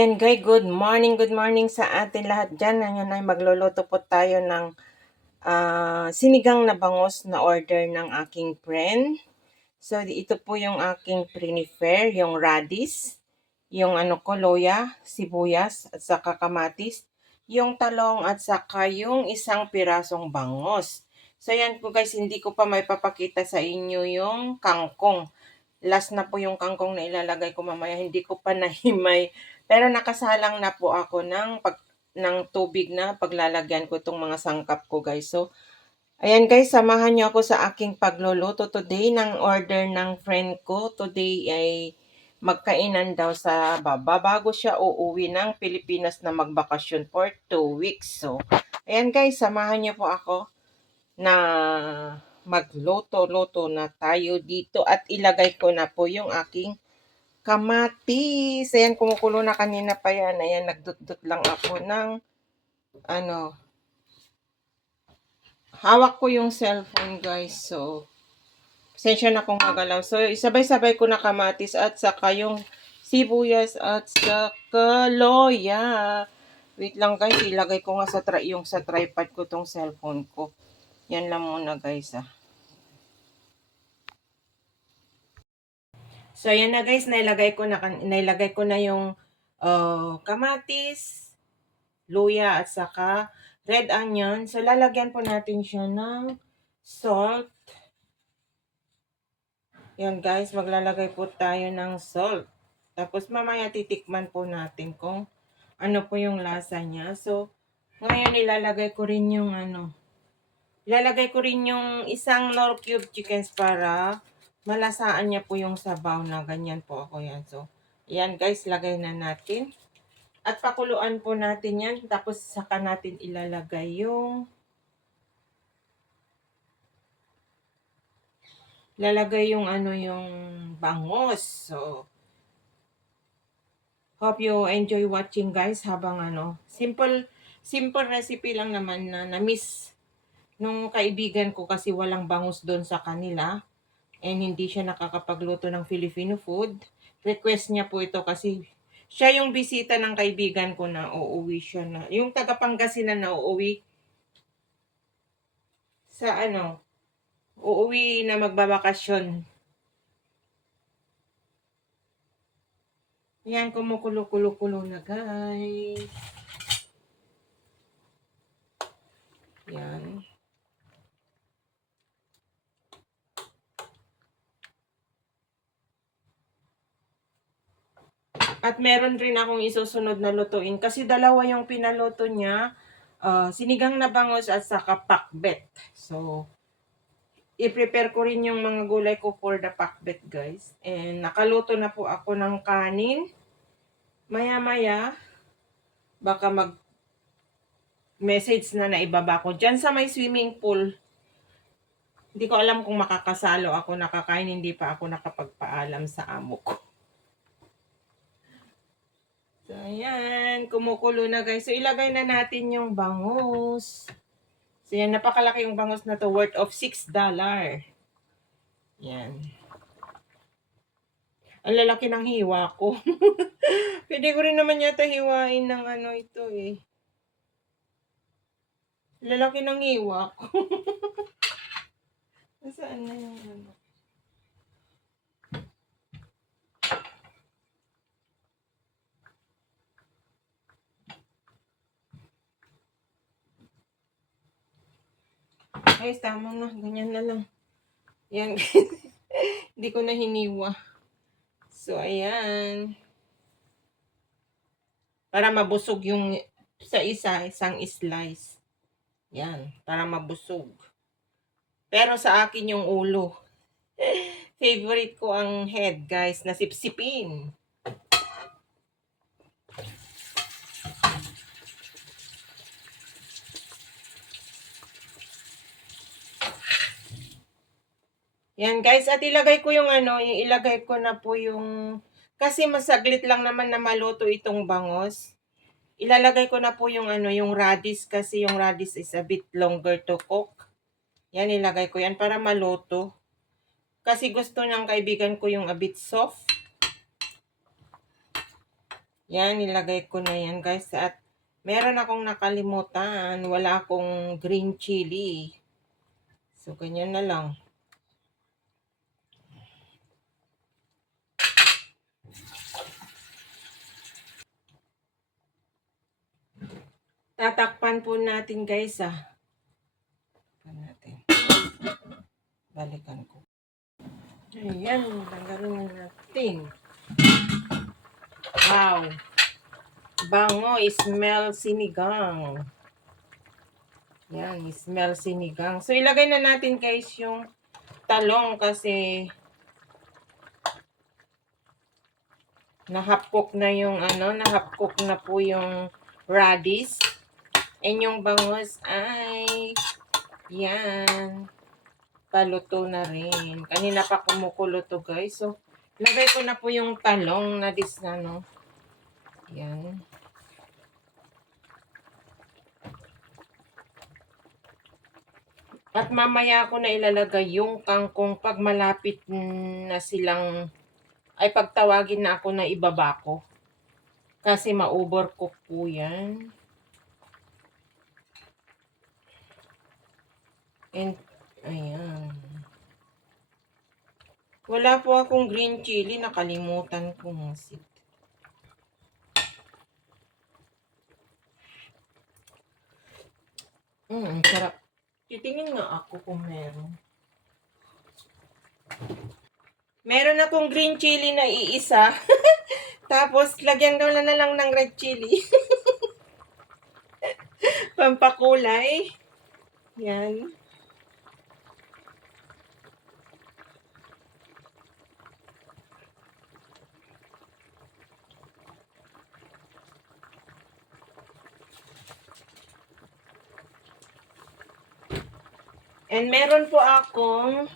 Ayan guys, good morning sa atin lahat dyan. Ngayon ay magluluto po tayo ng sinigang na bangus na order ng aking friend. So, ito po yung aking prefer, yung radish, yung loya, sibuyas, at saka kamatis, yung talong, at saka yung isang pirasong bangus. So, yan po guys, hindi ko pa may papakita sa inyo yung kangkong. Last na po yung kangkong na ilalagay ko mamaya. Hindi ko pa nahimay. Pero nakasalang na po ako ng tubig na paglalagyan ko itong mga sangkap ko guys. So, ayan guys, samahan niyo ako sa aking pagluluto today ng order ng friend ko. Today ay magkainan daw sa baba bago siya uuwi ng Pilipinas na magbakasyon for 2 weeks. So, ayan guys, samahan niyo po ako na magluto-luto na tayo dito at ilagay ko na po yung aking kamatis. Ayan, kumukulo na kanina pa yan. Ayan, nagdut-dut lang ako ng hawak ko yung cellphone guys. So, pasensya na kung magalaw. So, isabay-sabay ko na kamatis at saka yung sibuyas at saka loya. Wait lang guys, ilagay ko nga sa tripod ko tong cellphone ko. Yan lang muna guys So, ayan na guys, nailagay ko na yung kamatis, luya, at saka red onion. So, lalagyan po natin siya ng salt. Yan guys, maglalagay po tayo ng salt. Tapos, mamaya titikman po natin kung ano po yung lasa niya. So, ngayon ilalagay ko rin yung isang Knorr cube chickens para malasaan niya po yung sabaw na ganyan po ako yan. So, ayan guys, lagay na natin. At pakuluan po natin yan. Tapos saka natin ilalagay yung yung bangus. So, hope you enjoy watching guys habang simple recipe lang naman na na-miss nung kaibigan ko kasi walang bangus doon sa kanila. And hindi siya nakakapagluto ng Filipino food. Request niya po ito kasi siya yung bisita ng kaibigan ko na uuwi siya na. Yung taga Pangasinan na uuwi sa uuwi na magbabakasyon. Yan, kumukulo-kulo-kulo na guys. Yan. At meron rin akong isusunod na lutuin kasi dalawa yung pinaluto niya. Sinigang na bangus at saka pakbet. So, i-prepare ko rin yung mga gulay ko for the pakbet guys. And nakaluto na po ako ng kanin. Maya-maya, baka mag-message na naibaba ko. Diyan sa may swimming pool. Hindi ko alam kung makakasalo ako nakakain. Hindi pa ako nakapagpaalam sa amo ko. So, ayan. Kumukulo na guys. So, ilagay na natin yung bangus. So, yan. Napakalaki yung bangus na to. Worth of $6. Yan. Ang lalaki ng hiwa ko. Pwede ko rin naman yata hiwain ng ito eh. Lalaki ng hiwa ko. Nasaan na yung Ay, tama na. Ganyan na lang. Yan. Hindi ko na hiniwa. So, ayan. Para mabusog yung sa isang slice. Yan. Para mabusog. Pero sa akin yung ulo. Favorite ko ang head, guys, na sipsipin. Yan, guys. At ilagay ko yung ilagay ko na po yung, kasi masaglit lang naman na maluto itong bangos. Ilalagay ko na po yung yung radish kasi yung radish is a bit longer to cook. Yan, ilagay ko yan para maluto. Kasi gusto ng kaibigan ko yung a bit soft. Yan, nilagay ko na yan guys. At meron akong nakalimutan. Wala akong green chili. So, ganyan na lang. Tatakpan po natin guys Balikan ko. Ayan, tanggalin natin. Wow. Bango, smell sinigang. Yan, smell sinigang. So, ilagay na natin guys yung talong kasi nahapkok na yung nahapkok na po yung radish. And yung bangus ay yan, paluto na rin. Kanina pa kumukulo to guys. So, lagay ko na po yung talong na yan. At mamaya ko na ilalagay yung kangkong pag malapit na silang, ay pagtawagin na ako na ibaba ko. Kasi ma-overcook po yan. And, ayan. Wala po akong green chili. Nakalimutan ko nga sit. Sarap. Titingin nga ako kung meron. Meron akong green chili na iisa. Tapos, lagyan daw na lang ng red chili. Pampakulay. Yan. And meron po akong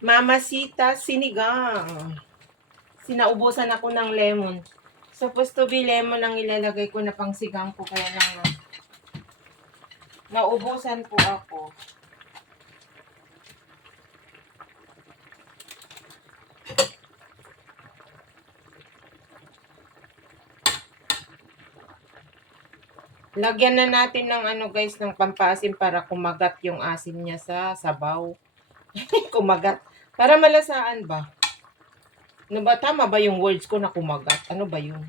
Mamacita sinigang. Sinaubusan ako ng lemon. Supposed to be lemon ang ilalagay ko na pangsigang ko. Kaya lang naubusan po ako. Lagyan na natin ng guys, ng pampasim para kumagat yung asim niya sa sabaw. Kumagat. Para malasaan ba? Ano ba? Tama ba yung words ko na kumagat? Ano ba yun?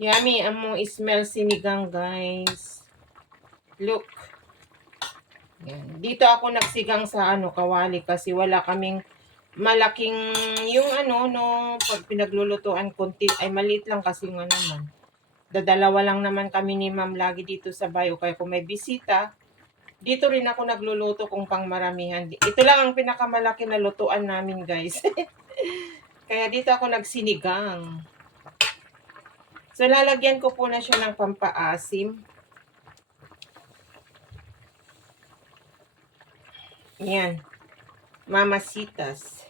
Yummy. Ang smell sinigang guys. Look. Yan. Dito ako nagsigang sa kawali kasi wala kaming malaking yung pag pinaglulutuan konti ay maliit lang kasi nga naman. Dadalawa lang naman kami ni ma'am lagi dito sa bayo. Kaya kung may bisita, dito rin ako nagluluto kung pang maramihan. Ito lang ang pinakamalaki na lutuan namin guys. Kaya dito ako nagsinigang. So lalagyan ko po na siya ng pampaasim. Yan. Mamacitas.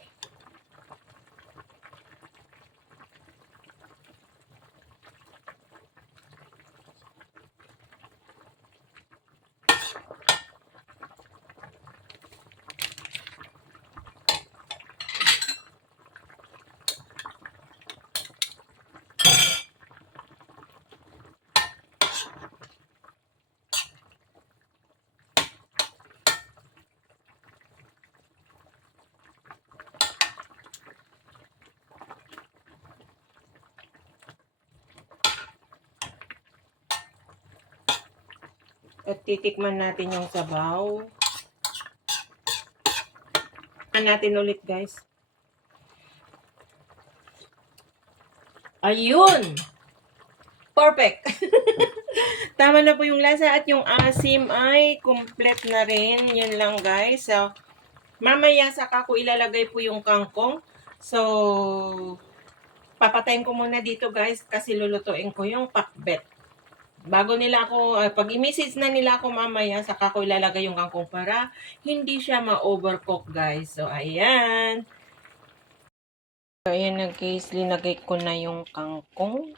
At titikman natin yung sabaw. Natin ulit guys. Ayun! Perfect! Tama na po yung lasa at yung asim ay complete na rin. Yan lang guys. So, mamaya saka ko ilalagay po yung kangkong. So, papatayin ko muna dito guys kasi lulutuin ko yung pakbet. Bago nila ako, pag i-message na nila ako mamaya, saka ko ilalagay yung kangkong para hindi siya ma-overcook guys. So, ayan. So, ayan na guys, linagay ko na yung kangkong.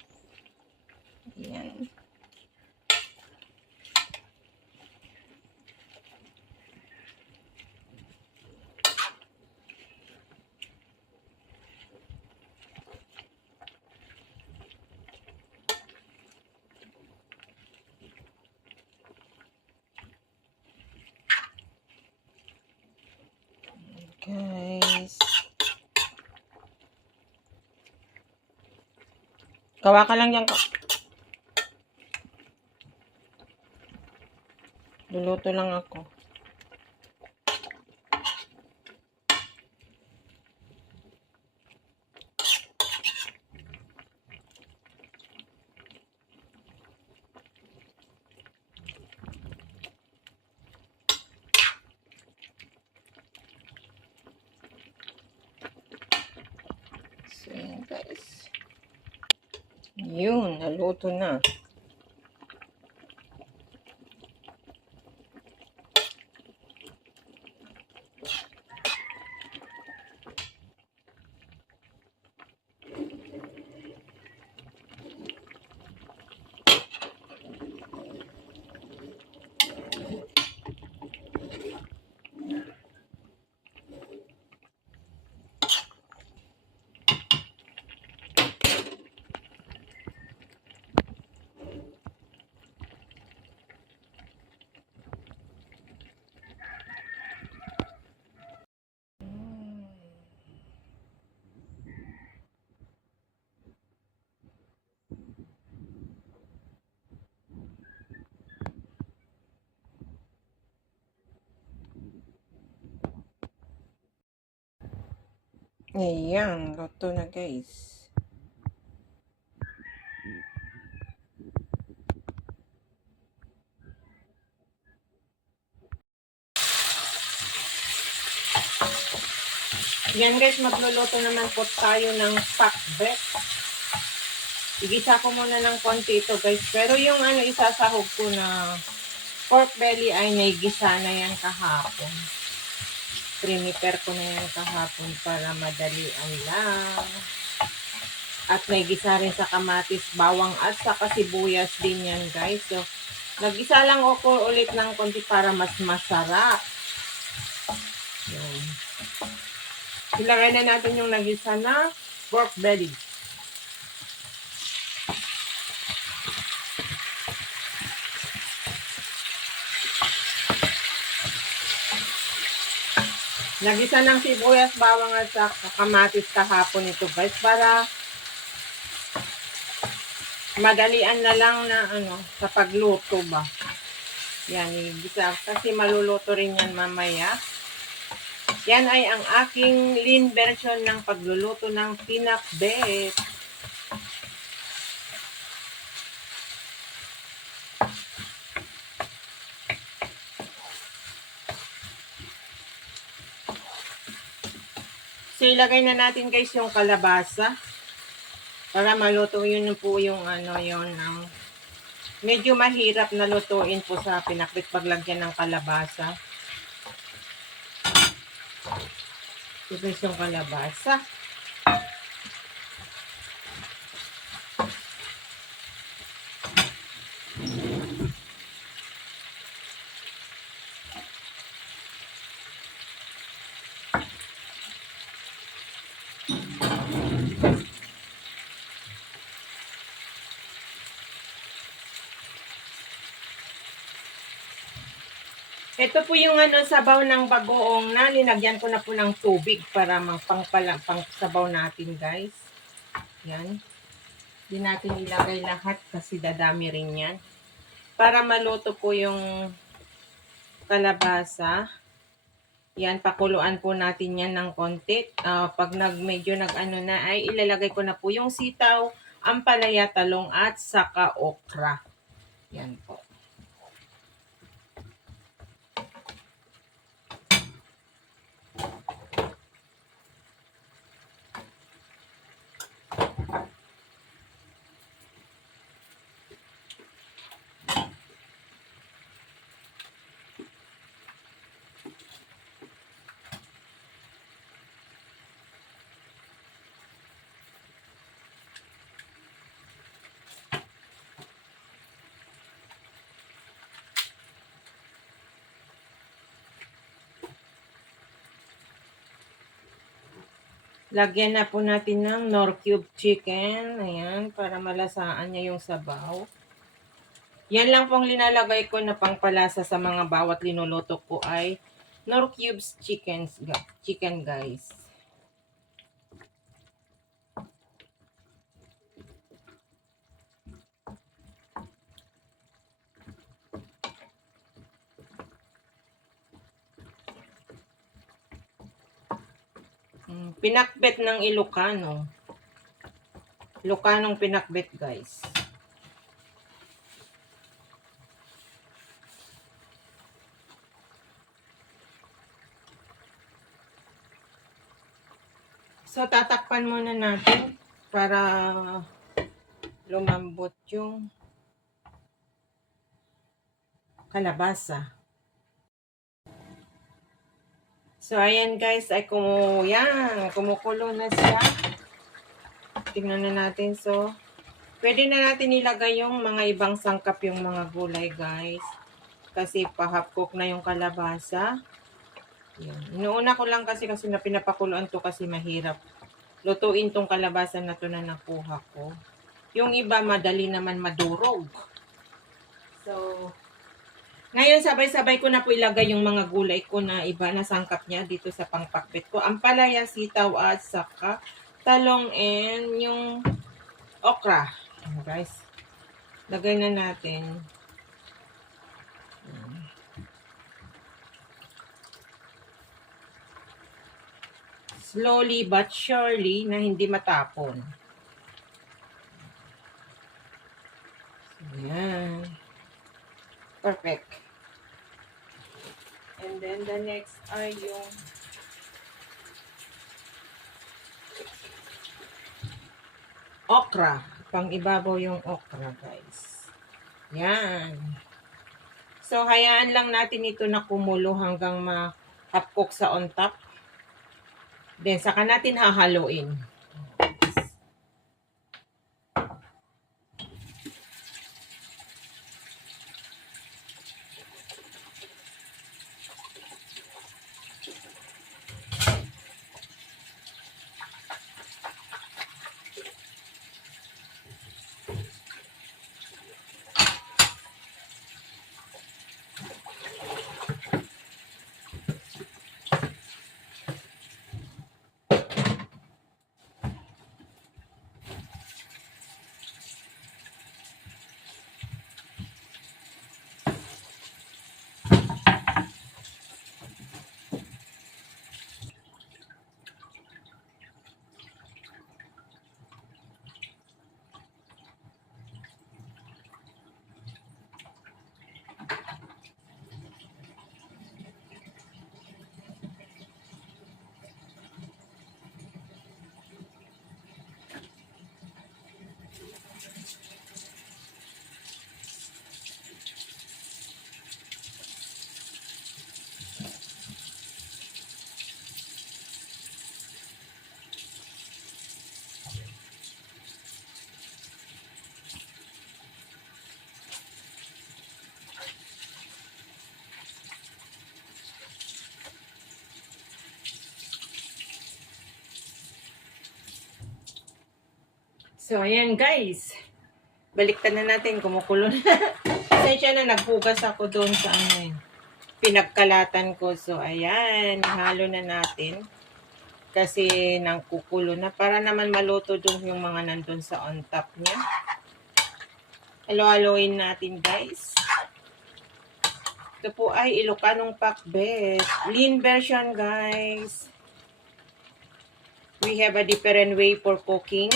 Ayan. Gawa ka lang yan. Luluto lang ako. So, yan guys. Yun, naluto na. Ayan, luto na guys. Yan guys, magluluto naman po tayo ng pakbet. Igisa ko muna ng konti ito guys. Pero yung isasahog ko na pork belly ay naigisa na yan kahapon. Prepare ko na yan kahapon para madalian lang. At naigisa rin sa kamatis, bawang at saka sibuyas din yan guys. So, nagisa lang ako ulit ng konti para mas masarap. Yan. Ilagay na natin yung nagisa na pork belly. Nagisa ng sibuyas, bawang at saka kamatis kahapon ito guys para madalian na lang na sa pagluto ba. Yan, igisa kasi maluluto rin yan mamaya. Yan ay ang aking lean version ng pagluluto ng pinakbet. So, ilagay na natin guys yung kalabasa. Para maluto yun po yung medyo mahirap na lutuin po sa pinakbet paglagyan ng kalabasa. Ito guys yung kalabasa. Ito po yung sabaw ng bagoong na linagyan ko na po ng tubig para pang sabaw natin guys. Yan. Hindi natin ilagay lahat kasi dadami rin yan. Para maluto po yung kalabasa. Yan, pakuluan po natin yan ng konti. Pag medyo na ay ilalagay ko na po yung sitaw, ampalaya, talong at saka okra. Yan po. Lagyan na po natin ng Knorr Cube chicken. Ayan, para malasaan niya yung sabaw. Yan lang pong linalagay ko na pangpalasa sa mga bawat linuluto ko ay Knorr Cubes chicken guys. pinakbet ng Ilocano. Ilocanong pinakbet, guys. So, tatakpan muna natin para lumambot yung kalabasa. So, ayan guys, ay kumukulo na siya. Tingnan na natin. So, pwede na natin ilagay yung mga ibang sangkap yung mga gulay, guys. Kasi pa-half cook na yung kalabasa. Yan. Inuuna ko lang kasi na pinapakuluan to kasi mahirap. Lutuin tong kalabasa na to na nakuha ko. Yung iba, madali naman madurog. So, ngayon, sabay-sabay ko na po ilagay yung mga gulay ko na iba na sangkap niya dito sa pangpakbet ko. Ampalaya, sitaw at saka talong and yung okra. Ayan, guys. Lagay na natin. Slowly but surely na hindi matapon. Ayan. Perfect. And then the next are yung okra. Pang-ibabaw yung okra, guys. Yan. So, hayaan lang natin ito na kumulo hanggang ma-half cook sa on top. Then, saka natin hahaluin. So, ayan guys. Baliktad na natin. Kumukulo na. Pasensya na, naghugas ako doon sa pinagkalatan ko. So, ayan. Halo na natin. Kasi nang kukulo na. Para naman maluto doon yung mga nandun sa on top niya. Halo-haloin natin guys. Ito po ay Ilocanong pakbet. Lean version guys. We have a different way for cooking.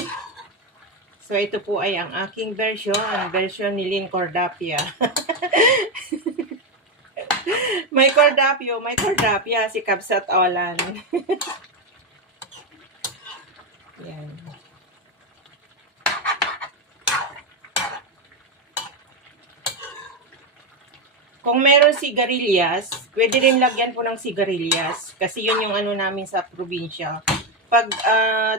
So, ito po ay ang aking version ni Lynn Cordapia. may Cordapia, si Kabsat Olan. Yan. Kung meron sigarilyas, pwede rin lagyan po ng sigarilyas. Kasi yun yung ano namin sa probinsya. Pag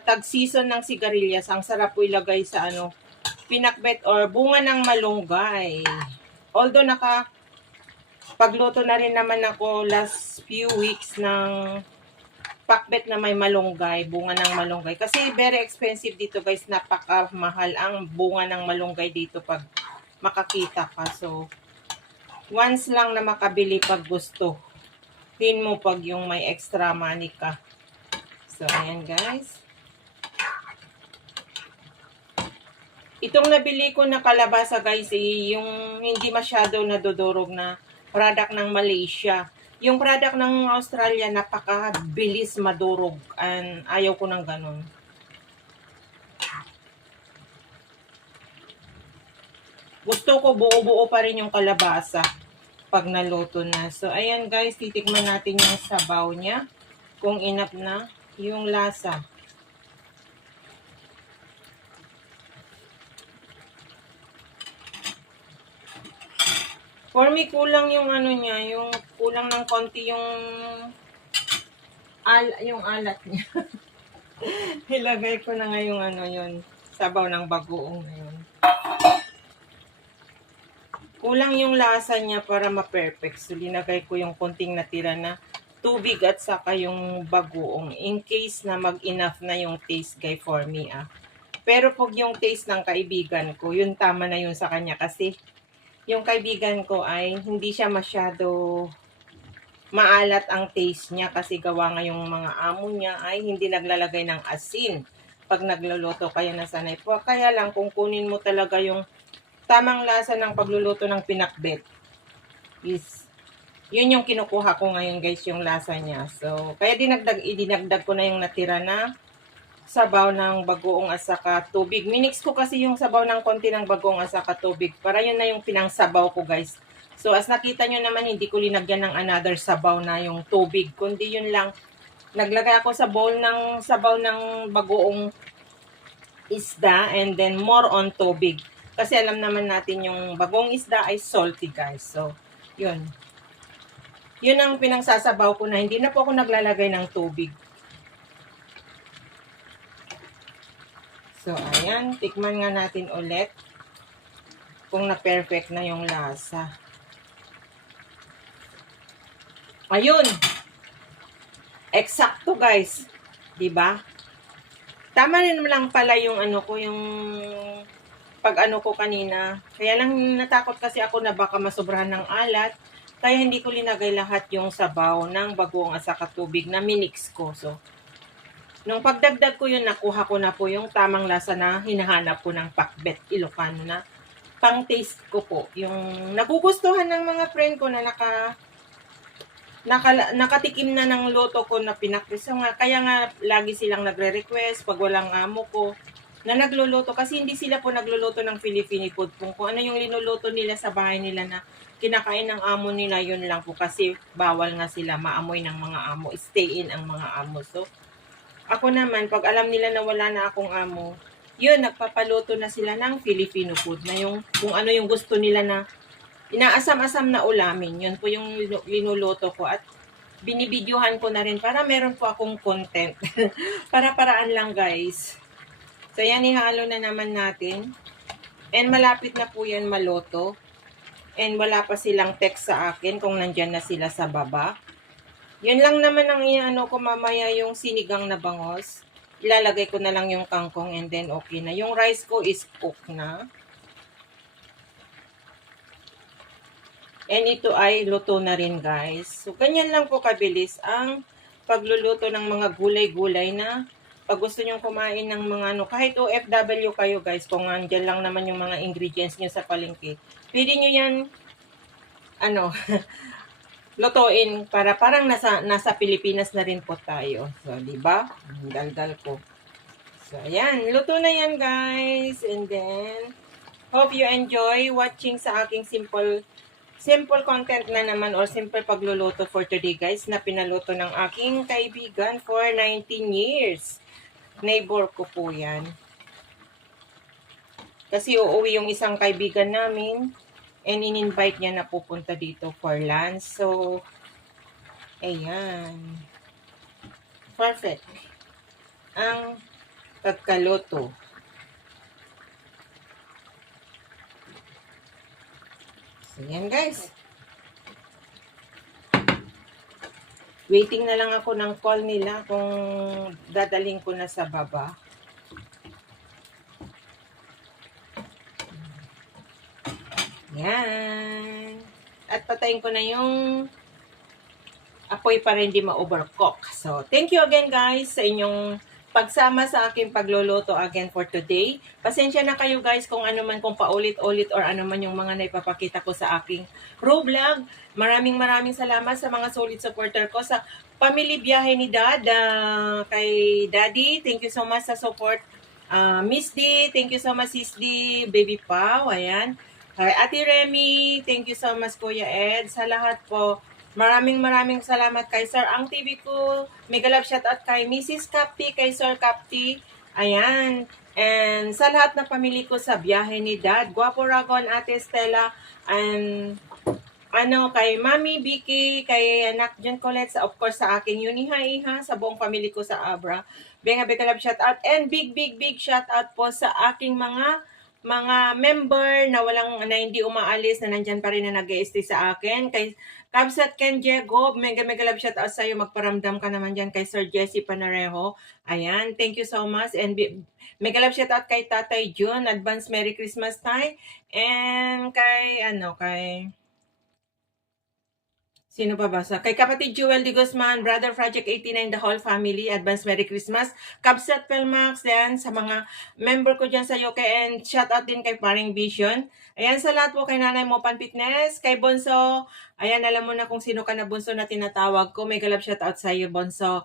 tag-season ng sigarilyas, ang sarap po ilagay sa pinakbet or bunga ng malunggay. Although pagluto na rin naman ako last few weeks ng pakbet na may malunggay, bunga ng malunggay. Kasi very expensive dito guys, napakamahal ang bunga ng malunggay dito pag makakita ka. So, once lang na makabili pag gusto. Hin mo pag yung may extra money ka. So, ayan guys. Itong nabili ko na kalabasa guys, yung hindi masyado nadodorog na product ng Malaysia. Yung product ng Australia, napakabilis madurog. And ayaw ko ng ganun. Gusto ko buo-buo pa rin yung kalabasa pag naluto na. So, ayan guys, titikman natin yung sabaw niya. Kung enough na yung lasa. For me, kulang yung ano niya, yung kulang ng konti yung alat niya. Ilagay ko na nga yung ano yun, sabaw ng bagoong ngayon. Kulang yung lasa niya para ma-perfect. So, linagay ko yung konting natira na tubig at saka yung bagoong. In case na mag-enough na yung taste guy for me Pero pag yung taste ng kaibigan ko, yun tama na yun sa kanya kasi yung kaibigan ko ay hindi siya masyado maalat ang taste niya kasi gawa nga yung mga amo niya ay hindi naglalagay ng asin pag nagluluto, kaya nasanay po. Kaya lang kung kunin mo talaga yung tamang lasa ng pagluluto ng pinakbet is yun yung kinukuha ko ngayon guys, yung lasa niya. So, kaya dinagdag ko na yung natira na sabaw ng bagoong at saka tubig. Minix ko kasi yung sabaw ng konti ng bagoong at saka tubig para yun na yung pinangsabaw ko guys. So, as nakita nyo naman, hindi ko linagyan ng another sabaw na yung tubig, kundi yun lang. Naglagay ako sa bowl ng sabaw ng bagoong isda and then more on tubig. Kasi alam naman natin yung bagong isda ay salty guys. So, yun. Yun ang pinangsasabaw ko na hindi na po ako naglalagay ng tubig. So, ayan. Tikman nga natin ulit kung na-perfect na yung lasa. Ayun. Eksakto guys. Diba? Tama rin lang pala yung ano ko, yung pag-ano ko kanina. Kaya lang natakot kasi ako na baka masobrahan ng alat. Kaya hindi ko linagay lahat yung sabaw ng bagoong at saka tubig na minix ko. So, nung pagdagdag ko yun, nakuha ko na po yung tamang lasa na hinahanap ko ng pakbet Ilocano na pang taste ko po. Yung nagugustuhan ng mga friend ko na nakatikim na ng luto ko na pinakriso nga. Kaya nga lagi silang nagre-request pag walang amo ko na nagluluto, kasi hindi sila po nagluluto ng Filipino food. Kung ano yung linuluto nila sa bahay nila na kinakain ng amo nila, yun lang po kasi bawal nga sila maamoy ng mga amo, stay in ang mga amo. So, ako naman, pag alam nila na wala na akong amo, yun, nagpapaluto na sila ng Filipino food na yung kung ano yung gusto nila na inaasam-asam na ulamin. Yun po yung linuluto ko at binibidyohan ko na rin para meron po akong content. Para-paraan lang guys. So, yan, ihalo na naman natin. And malapit na po yan maluto. And wala pa silang text sa akin kung nandyan na sila sa baba. Yun lang naman ang iano ko mamaya, yung sinigang na bangos. Ilalagay ko na lang yung kangkong and then okay na. Yung rice ko is cooked na. And ito ay luto na rin guys. So, ganyan lang po kabilis ang pagluluto ng mga gulay-gulay na pag gusto nyo kumain ng mga ano, kahit OFW kayo guys, kung andyan lang naman yung mga ingredients nyo sa palengke, pwede nyo yan, ano, lutuin para parang nasa Pilipinas na rin po tayo. So, diba? Daldal ko. So, ayan. Luto na yan guys. And then, hope you enjoy watching sa aking simple content na naman or simple pagluluto for today guys na pinaluto ng aking kaibigan for 19 years. Neighbor ko po yan. Kasi uuwi yung isang kaibigan namin and in-invite niya na pupunta dito for lunch. So, ayan. Perfect. Ang pagkaluto. So, yan guys. Waiting na lang ako ng call nila kung dadaling ko na sa baba. Yan. At patayin ko na yung apoy para hindi ma-overcook. So, thank you again guys sa inyong pagsama sa aking pagluluto again for today. Pasensya na kayo guys kung ano man, kung paulit-ulit or ano man yung mga naipapakita ko sa aking raw vlog. Maraming salamat sa mga solid supporter ko sa family biyahe ni Dad. Kay Daddy, thank you so much sa support. Miss D, thank you so much Sis D, Baby Pau, ayan. Kay Ate Remy, thank you so much Kuya Ed. Sa lahat po, maraming salamat kay Sir Ang TV ko. Mega love shoutout kay Mrs. Capti, kay Sir Capti. Ayan. And sa lahat ng pamilya ko sa biyahe ni Dad, Guapo Ragon, Ate Stella, and kay Mami Vicky, kay anak John Colette, of course sa aking Uniha-iha, sa buong pamilya ko sa Abra. Bega love shoutout and big shoutout po sa aking mga member na hindi umaalis, na nandyan pa rin na nag-i-stay sa akin. Kay Kabsat Ken Diego, mega love shoutout sa iyo. Magparamdam ka naman dyan kay Sir Jesse Panarejo. Ayan, thank you so much. And mega love shoutout kay Tatay Jun. Advance Merry Christmas time. And kay sino pa ba? Kay kapatid Jewel de Guzman, Brother Project 89, the whole family, advance Merry Christmas. Kabsat Pelmax, then sa mga member ko dyan sa UK, and shout out din kay Paring Vision. Ayan, sa lahat po kay Nanay Mopan Fitness, kay Bonso. Ayan, alam mo na kung sino ka na Bonso na tinatawag ko. May galap shout out sa iyo, Bonso.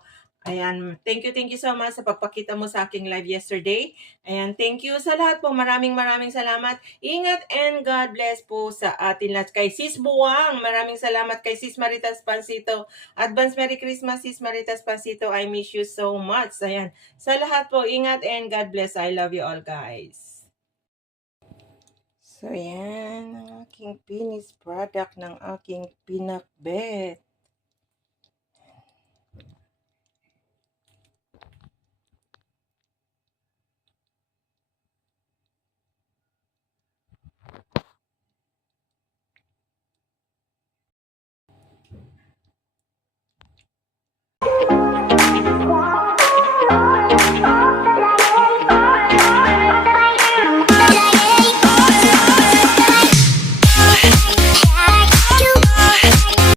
Ayan, thank you so much sa pagpakita mo sa aking live yesterday. Ayan, thank you sa lahat po. Maraming salamat. Ingat and God bless po sa atin lahat. Kay Sis Buwang, maraming salamat. Kay Sis Maritas Pansito, advance Merry Christmas, Sis Maritas Pansito. I miss you so much. Ayan, sa lahat po, ingat and God bless. I love you all, guys. So, yan ang aking finished product ng aking pinakbet.